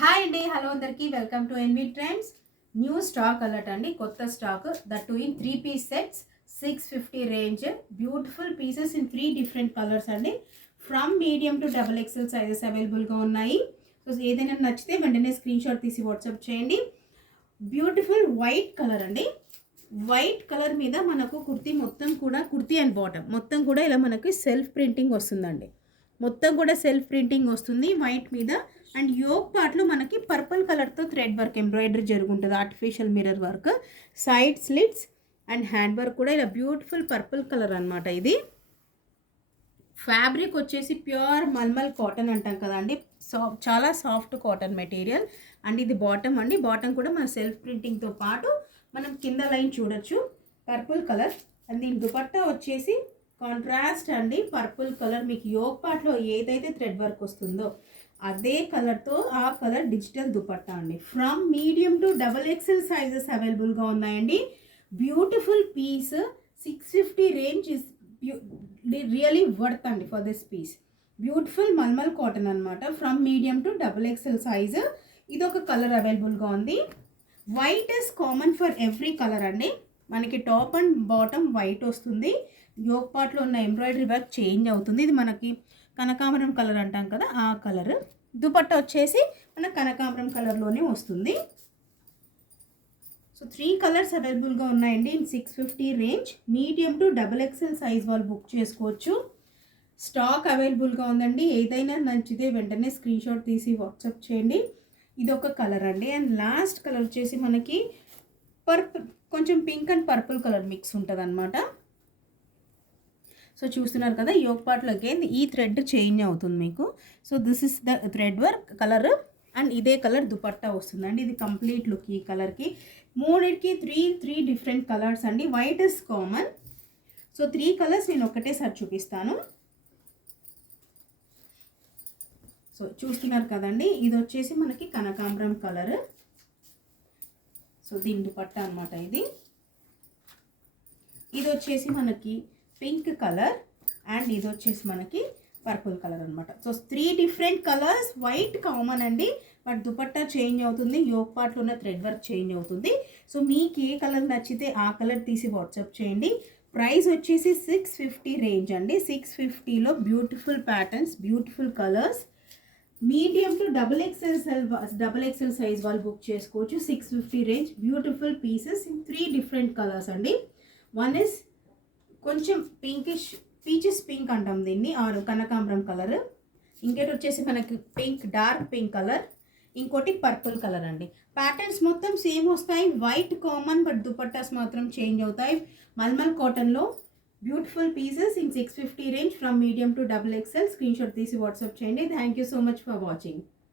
Hi అండి, hello అందరికీ welcome to NV trends. New stock alert అండి, కొత్త stock. That too in 3-piece sets, 650 range. Beautiful pieces in 3 different colours అండి. From medium to XXL sizes అవైలబుల్గా ఉన్నాయి. So ఏదైనా నచ్చితే వెంటనే స్క్రీన్ షాట్ తీసి వాట్సాప్ చేయండి. బ్యూటిఫుల్ వైట్ కలర్ అండి. వైట్ కలర్ మీద మనకు కుర్తీ మొత్తం కూడా, కుర్తీ అండ్ బాటమ్ మొత్తం కూడా ఇలా మనకి సెల్ఫ్ ప్రింటింగ్ వస్తుందండి. మొత్తం కూడా సెల్ఫ్ ప్రింటింగ్ వస్తుంది వైట్ మీద. అండ్ యోక్ పార్ట్లో మనకి పర్పుల్ కలర్తో థ్రెడ్ వర్క్ ఎంబ్రాయిడరీ జరుగుంటుంది, artificial mirror work. Side slits and hand work కూడా ఇలా బ్యూటిఫుల్ పర్పుల్ కలర్ అనమాట. ఇది ఫ్యాబ్రిక్ వచ్చేసి ప్యూర్ మల్మల్ కాటన్ అంటాం కదండి, చాలా సాఫ్ట్ కాటన్ మెటీరియల్. అండ్ ఇది బాటమ్ అండి. బాటమ్ కూడా మన సెల్ఫ్ ప్రింటింగ్తో పాటు మనం కింద లైన్ చూడొచ్చు, పర్పుల్ కలర్. అండ్ దీని దుపట్టా వచ్చేసి కాంట్రాస్ట్ అండి, పర్పుల్ కలర్. మీకు యోక్ పార్ట్లో ఏదైతే థ్రెడ్ వర్క్ వస్తుందో అదే కలర్తో ఆ కలర్ డిజిటల్ దుపట్టా అండి. From medium to XXL sizes అవైలబుల్గా ఉన్నాయండి. Beautiful piece. 650 range is really worth అండి for this piece. Beautiful mulmul cotton అనమాట. From medium to XXL size. ఇది ఒక కలర్ అవైలబుల్గా ఉంది. White is common for every colour అండి. మనకి టాప్ అండ్ బాటమ్ వైట్ వస్తుంది. యోక్ పార్ట్లో ఉన్న ఎంబ్రాయిడరీ వర్క్ చేంజ్ అవుతుంది. ఇది మనకి కనకాంబరం కలర్ అంటాం కదా, ఆ కలర్. దుపట్టా వచ్చేసి మన కనకాంబరం కలర్లోనే వస్తుంది. సో 3 కలర్స్ అవైలబుల్గా ఉన్నాయండి in 650 range. Medium to XXL size వాళ్ళు బుక్ చేసుకోవచ్చు. స్టాక్ అవైలబుల్గా ఉందండి. ఏదైనా నచ్చితే వెంటనే స్క్రీన్ షాట్ తీసి వాట్సాప్ చేయండి. ఇది ఒక కలర్ అండి. అండ్ లాస్ట్ కలర్ వచ్చేసి మనకి పర్పుల్, కొంచెం pink and purple colour mix ఉంటుంది అనమాట. సో చూస్తున్నారు కదా, యోక్ పార్ట్లో అగైన్ ఈ థ్రెడ్ చేంజ్ అవుతుంది మీకు. So this is the thread work colour. And ఇదే కలర్ దుపట్టా వస్తుందండి. ఇది కంప్లీట్ లుక్ ఈ కలర్కి. మూడిటికి త్రీ డిఫరెంట్ కలర్స్ అండి. White is common. So 3 colours నేను ఒకటేసారి చూపిస్తాను. సో చూస్తున్నారు కదండి, ఇది వచ్చేసి మనకి కనకాంబరం కలర్. సో దీని దుపట్టా అనమాట ఇది. ఇది వచ్చేసి మనకి పింక్ కలర్. అండ్ ఇది వచ్చేసి మనకి పర్పుల్ కలర్ అనమాట. So 3 different colours. White common అండి, బట్ దుపట్టా చేంజ్ అవుతుంది, యోక్ పార్ట్లో ఉన్న థ్రెడ్ వర్క్ చేంజ్ అవుతుంది. సో మీకు ఏ కలర్ నచ్చితే ఆ కలర్ తీసి వాట్సాప్ చేయండి. ప్రైస్ వచ్చేసి 650 రేంజ్ అండి. 650లో beautiful patterns, beautiful colours. Medium to XXL size వాళ్ళు బుక్ చేసుకోవచ్చు. 650 range. Beautiful pieces in 3 different colours అండి. వన్ ఇస్ కొంచెం పింకిష్, పీచెస్ పింక్ అంటాం దీన్ని, ఆరు కనకాంబరం కలర్. ఇంకోటి వచ్చేసి మనకి పింక్, డార్క్ పింక్ కలర్. ఇంకోటి పర్పుల్ కలర్ అండి. ప్యాటర్న్స్ మొత్తం సేమ్ వస్తాయి. వైట్ కామన్, బట్ దుపట్టాస్ మాత్రం చేంజ్ అవుతాయి. మల్మల్ కాటన్లో beautiful pieces in 650 range from medium to XXL. Screen shot తీసి వాట్సాప్ చేయండి. Thank you so much for watching.